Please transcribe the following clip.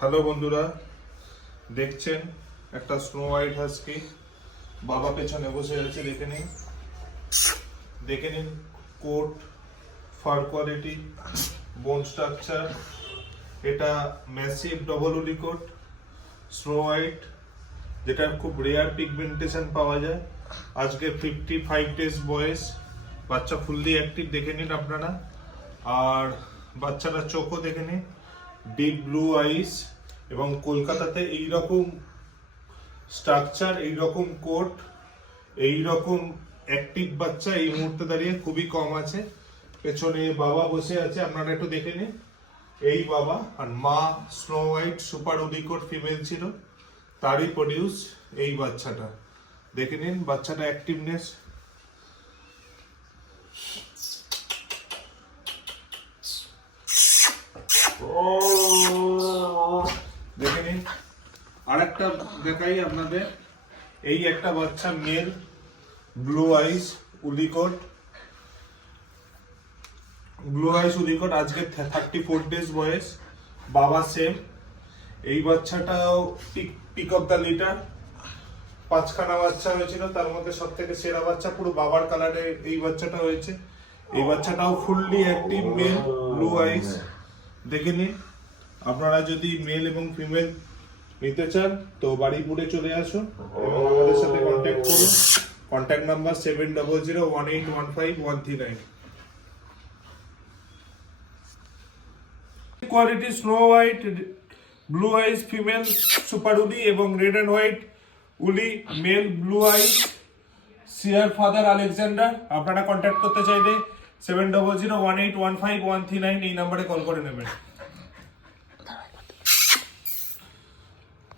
Hello বন্ধুরা, দেখছেন একটা স্নো হোয়াইট হাস্কি। বাবা পেছনে বসে আছে, দেখে নিন কোট, ফার কোয়ালিটি, বোন স্ট্রাকচার। এটা ম্যাসিভ ডবল উলি কোট স্নো হোয়াইট, যেটা খুব রেয়ার পিগমেন্টেশন পাওয়া যায়। আজকে 55 ডেজ বয়স, বাচ্চা ফুললি অ্যাক্টিভ, দেখে নিন আপনারা। আর বাচ্চাটার চোখও দেখে নিন, ডিপ ব্লু আইস। এবং কলকাতাতে এইরকম স্ট্রাকচার, এইরকম কোট, এইরকম অ্যাক্টিভ বাচ্চা এই মুহূর্তে দাঁড়িয়ে খুবই কম আছে। পেছনে বাবা বসে আছে, আপনারা একটু দেখে নিন। এই বাবা আর মা স্নো হোয়াইট সুপার উলিকোট ফিমেল ছিল, তারই প্রডিউস এই বাচ্চাটা। দেখে নিন বাচ্চাটা অ্যাক্টিভনেস। দেখে নিন। আরেকটা দেখাই আপনাদের, এই একটা বাচ্চা মেল, ব্লু আইস উলিকোট, আজকে 34 ডেজ বয়স, বাবা সেম। এই বাচ্চাটাও পিক অফ দ্য লিটার, 5খানা বাচ্চা হয়েছিল, তার মধ্যে সব থেকে সেরা বাচ্চা, পুরো বাবার কালারে এই বাচ্চাটা হয়েছে। এই বাচ্চাটাও ফুললি অ্যাক্টিভ মেল, ব্লু আইস। দেখে নিন। আপনারা যদি মেল এবং ফিমেল নিতে চান তো বাড়িপুরে চলে আসুন এবং আমাদের সাথে কন্ট্যাক্ট করুন। Contact number 7001815139। Quality snow white, blue আইস ফিমেল সুপার উলি এবং রেড অ্যান্ড হোয়াইট উলি মেল, ব্লু আইস, সিয়ার ফাদার আলেকজান্ডার। আপনারা কন্ট্যাক্ট করতে চাইলে 7001815139 এই নাম্বারে কল করে নেবেন।